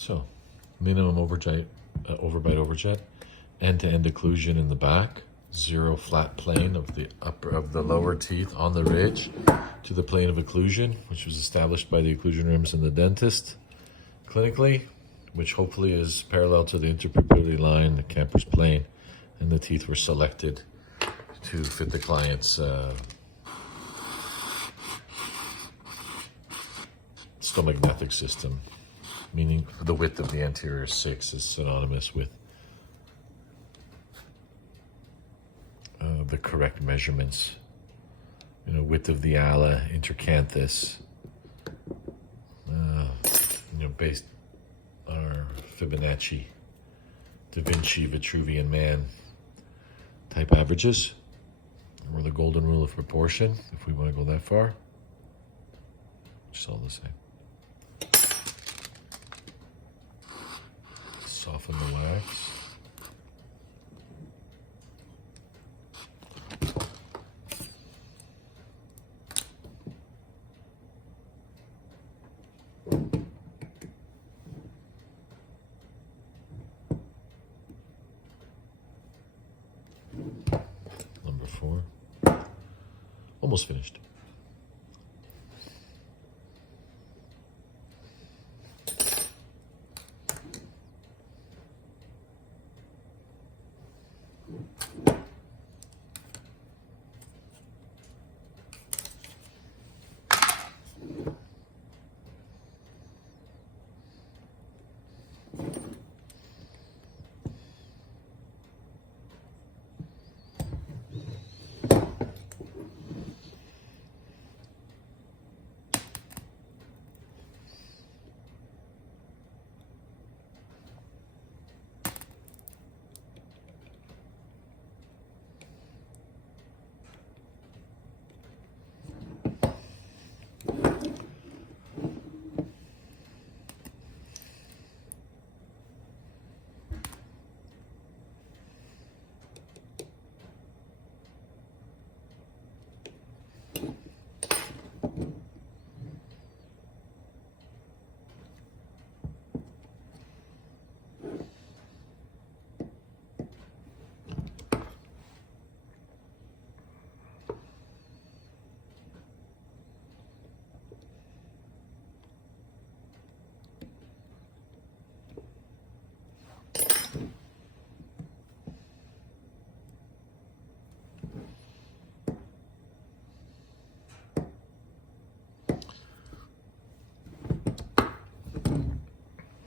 So, minimum overbite overjet, end-to-end occlusion in the back, zero flat plane of the lower teeth on the ridge to the plane of occlusion, which was established by the occlusion rooms and the dentist clinically, which hopefully is parallel to the interpupillary line, the camper's plane, and the teeth were selected to fit the client's stomach-gnathic system, meaning the width of the anterior 6 is synonymous with the correct measurements. Width of the ala, intercanthus, based on our Fibonacci, Da Vinci, Vitruvian man type averages, or the golden rule of proportion, if we want to go that far, which is all the same. Soften the wax. Number 4. Almost finished.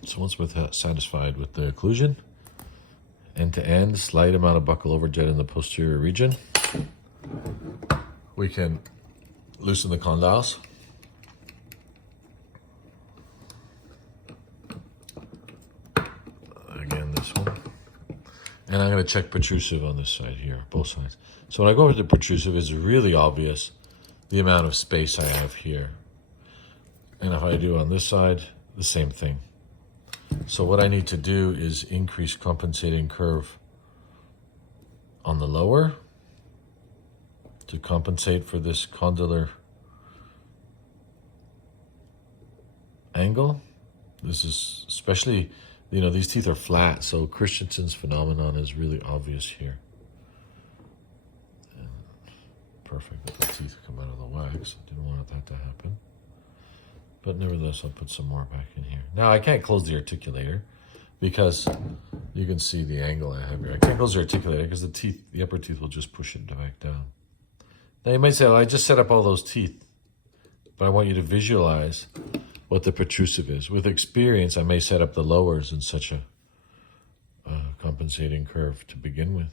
So once we're satisfied with the occlusion, end-to-end, slight amount of buccal overjet in the posterior region, we can loosen the condyles. Again, this one. And I'm going to check protrusive on this side here, both sides. So when I go over to protrusive, it's really obvious the amount of space I have here. And if I do on this side, the same thing. So what I need to do is increase compensating curve on the lower to compensate for this condylar angle. This is especially, these teeth are flat, so Christensen's phenomenon is really obvious here. And perfect that the teeth come out of the wax. I didn't want that to happen. But nevertheless, I'll put some more back in here. Now, I can't close the articulator because you can see the angle I have here. I can't close the articulator because the upper teeth will just push it back down. Now, you might say, well, I just set up all those teeth. But I want you to visualize what the protrusive is. With experience, I may set up the lowers in such a compensating curve to begin with.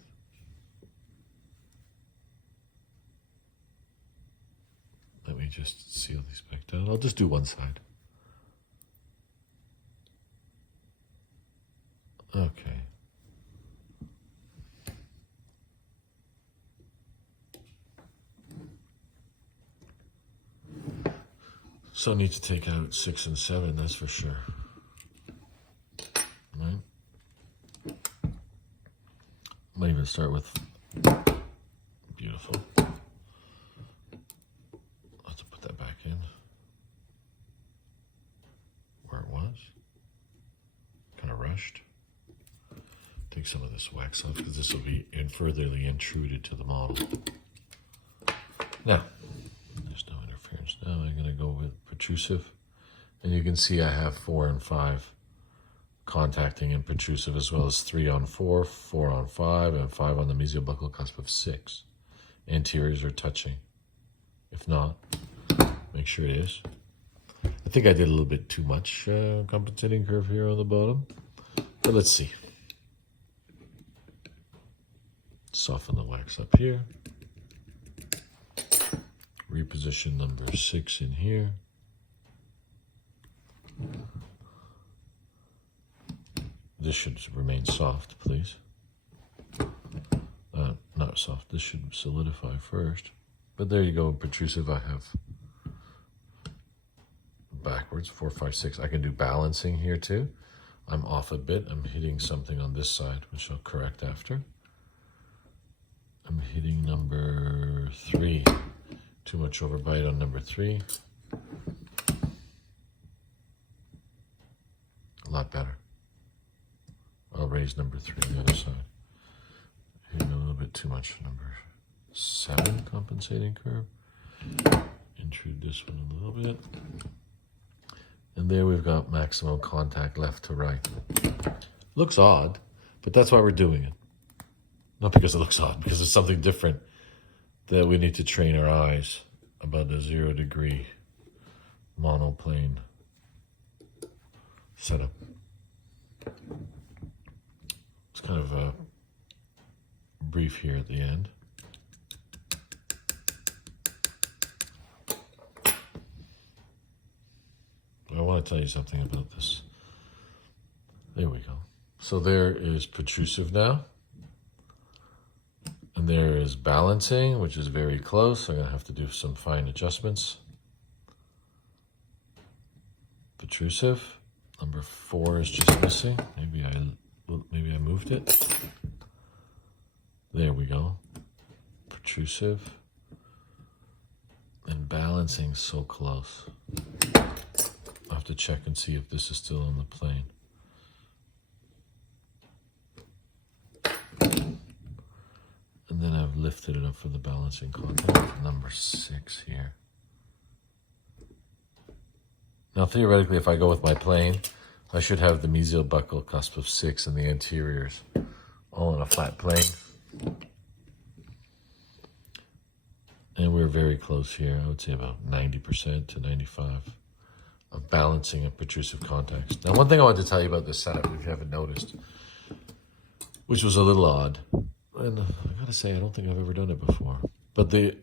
Let me just seal these back down. I'll just do one side. Okay. So I need to take out 6 and 7, that's for sure. Right? Might even start with beautiful. Let's put that back in where it was. wax off because this will be furtherly intruded to the model. Now, there's no interference. Now I'm going to go with protrusive. And you can see I have 4 and 5 contacting in protrusive, as well as 3 on 4, 4 on 5, and 5 on the mesiobuccal cusp of 6. Anteriors are touching. If not, make sure it is. I think I did a little bit too much compensating curve here on the bottom. But let's see. Soften the wax up here. Reposition number 6 in here. This should remain soft, please. Not soft. This should solidify first. But there you go. Protrusive, I have backwards, 4, 5, 6. I can do balancing here too. I'm off a bit. I'm hitting something on this side, which I'll correct after. I'm hitting number 3. Too much overbite on number 3. A lot better. I'll raise number 3 on the other side. Hitting a little bit too much. Number 7 compensating curve. Intrude this one a little bit. And there we've got maximum contact left to right. Looks odd, but that's why we're doing it. Not because it looks odd, because it's something different that we need to train our eyes about the 0 degree monoplane setup. It's kind of a brief here at the end. I want to tell you something about this. There we go. So there is protrusive now. And there is balancing, which is very close. I'm going to have to do some fine adjustments. Protrusive. Number 4 is just missing. Maybe I moved it. There we go. Protrusive. And balancing so close. I'll have to check and see if this is still on the plane. And then I've lifted it up for the balancing contact. Number 6 here. Now, theoretically, if I go with my plane, I should have the mesial buccal cusp of 6 and the anteriors all on a flat plane. And we're very close here. I would say about 90% to 95% of balancing and protrusive contacts. Now, one thing I want to tell you about this setup, if you haven't noticed, which was a little odd, and I gotta say, I don't think I've ever done it before, but the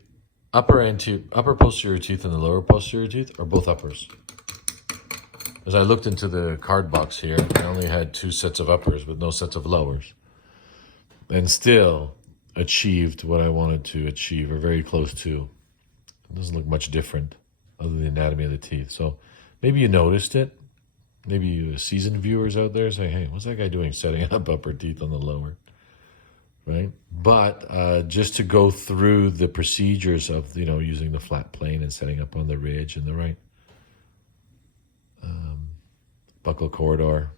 upper posterior tooth and the lower posterior tooth are both uppers. As I looked into the card box here, I only had 2 sets of uppers with no sets of lowers, and still achieved what I wanted to achieve, or very close to. It doesn't look much different other than the anatomy of the teeth. So maybe you noticed it. Maybe you seasoned viewers out there saying, hey, what's that guy doing setting up upper teeth on the lower? Right? But just to go through the procedures of, using the flat plane and setting up on the ridge and the right buccal corridor,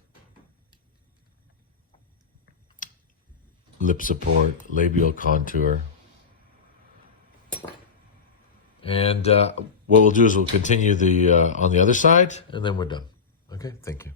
lip support, labial contour. And what we'll do is we'll continue on the other side, and then we're done. Okay, thank you.